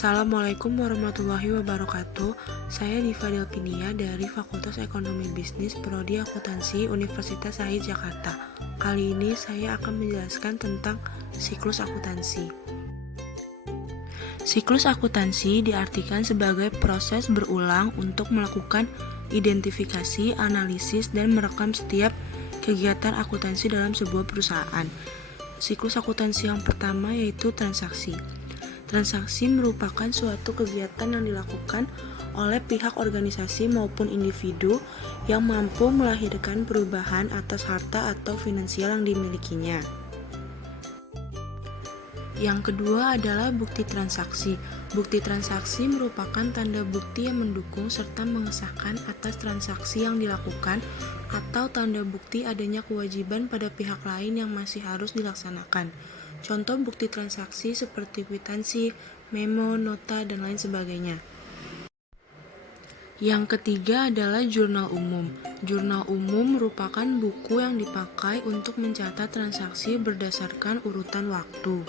Assalamualaikum warahmatullahi wabarakatuh. Saya Diva Delpinia dari Fakultas Ekonomi Bisnis Prodi Akuntansi Universitas Said Jakarta. Kali ini saya akan menjelaskan tentang siklus akuntansi. Siklus akuntansi diartikan sebagai proses berulang untuk melakukan identifikasi, analisis, dan merekam setiap kegiatan akuntansi dalam sebuah perusahaan. Siklus akuntansi yang pertama yaitu transaksi. Transaksi merupakan suatu kegiatan yang dilakukan oleh pihak organisasi maupun individu yang mampu melahirkan perubahan atas harta atau finansial yang dimilikinya. Yang kedua adalah bukti transaksi. Bukti transaksi merupakan tanda bukti yang mendukung serta mengesahkan atas transaksi yang dilakukan atau tanda bukti adanya kewajiban pada pihak lain yang masih harus dilaksanakan. Contoh bukti transaksi seperti kwitansi, memo, nota, dan lain sebagainya. Yang ketiga adalah jurnal umum. Jurnal umum merupakan buku yang dipakai untuk mencatat transaksi berdasarkan urutan waktu.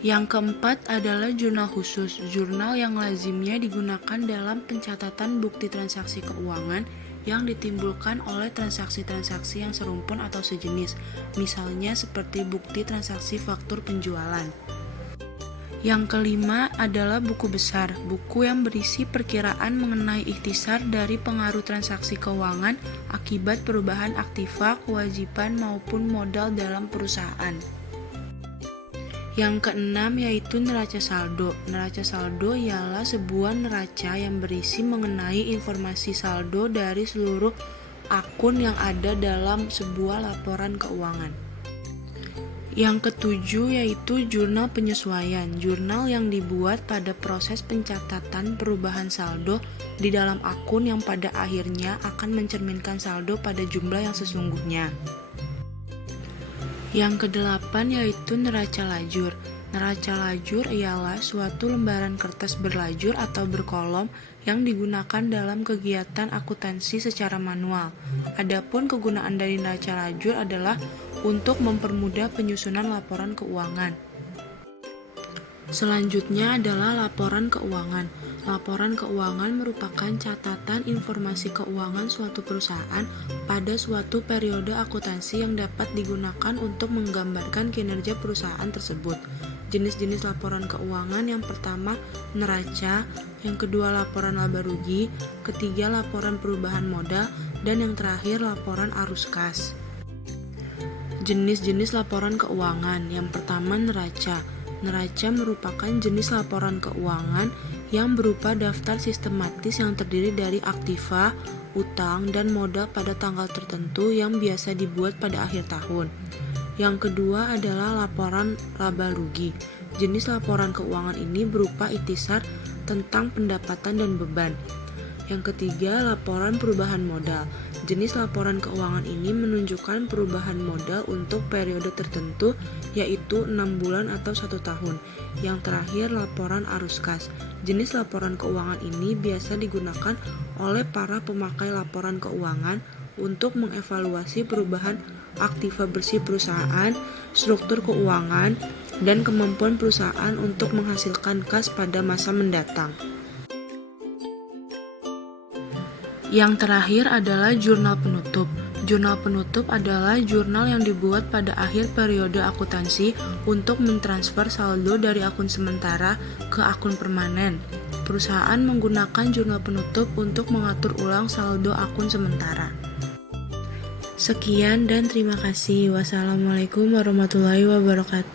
Yang keempat adalah jurnal khusus. Jurnal yang lazimnya digunakan dalam pencatatan bukti transaksi keuangan yang ditimbulkan oleh transaksi-transaksi yang serumpun atau sejenis, misalnya seperti bukti transaksi faktur penjualan. Yang kelima adalah buku besar, buku yang berisi perkiraan mengenai ikhtisar dari pengaruh transaksi keuangan akibat perubahan aktiva, kewajiban maupun modal dalam perusahaan. Yang keenam yaitu neraca saldo. Neraca saldo ialah sebuah neraca yang berisi mengenai informasi saldo dari seluruh akun yang ada dalam sebuah laporan keuangan. Yang ketujuh yaitu jurnal penyesuaian. Jurnal yang dibuat pada proses pencatatan perubahan saldo di dalam akun yang pada akhirnya akan mencerminkan saldo pada jumlah yang sesungguhnya. Yang kedelapan yaitu neraca lajur. Neraca lajur ialah suatu lembaran kertas berlajur atau berkolom yang digunakan dalam kegiatan akuntansi secara manual. Adapun kegunaan dari neraca lajur adalah untuk mempermudah penyusunan laporan keuangan. Selanjutnya adalah laporan keuangan. Laporan keuangan merupakan catatan informasi keuangan suatu perusahaan pada suatu periode akuntansi yang dapat digunakan untuk menggambarkan kinerja perusahaan tersebut. Jenis-jenis laporan keuangan yang pertama neraca, yang kedua laporan laba rugi, ketiga laporan perubahan modal, dan yang terakhir laporan arus kas. Jenis-jenis laporan keuangan. Yang pertama neraca. Neraca merupakan jenis laporan keuangan yang berupa daftar sistematis yang terdiri dari aktiva, utang, dan modal pada tanggal tertentu yang biasa dibuat pada akhir tahun. Yang kedua adalah laporan laba rugi. Jenis laporan keuangan ini berupa ikhtisar tentang pendapatan dan beban. Yang ketiga, laporan perubahan modal. Jenis laporan keuangan ini menunjukkan perubahan modal untuk periode tertentu, yaitu 6 bulan atau 1 tahun. Yang terakhir, laporan arus kas. Jenis laporan keuangan ini biasa digunakan oleh para pemakai laporan keuangan untuk mengevaluasi perubahan aktiva bersih perusahaan, struktur keuangan, dan kemampuan perusahaan untuk menghasilkan kas pada masa mendatang. Yang terakhir adalah jurnal penutup. Jurnal penutup adalah jurnal yang dibuat pada akhir periode akuntansi untuk mentransfer saldo dari akun sementara ke akun permanen. Perusahaan menggunakan jurnal penutup untuk mengatur ulang saldo akun sementara. Sekian dan terima kasih. Wassalamualaikum warahmatullahi wabarakatuh.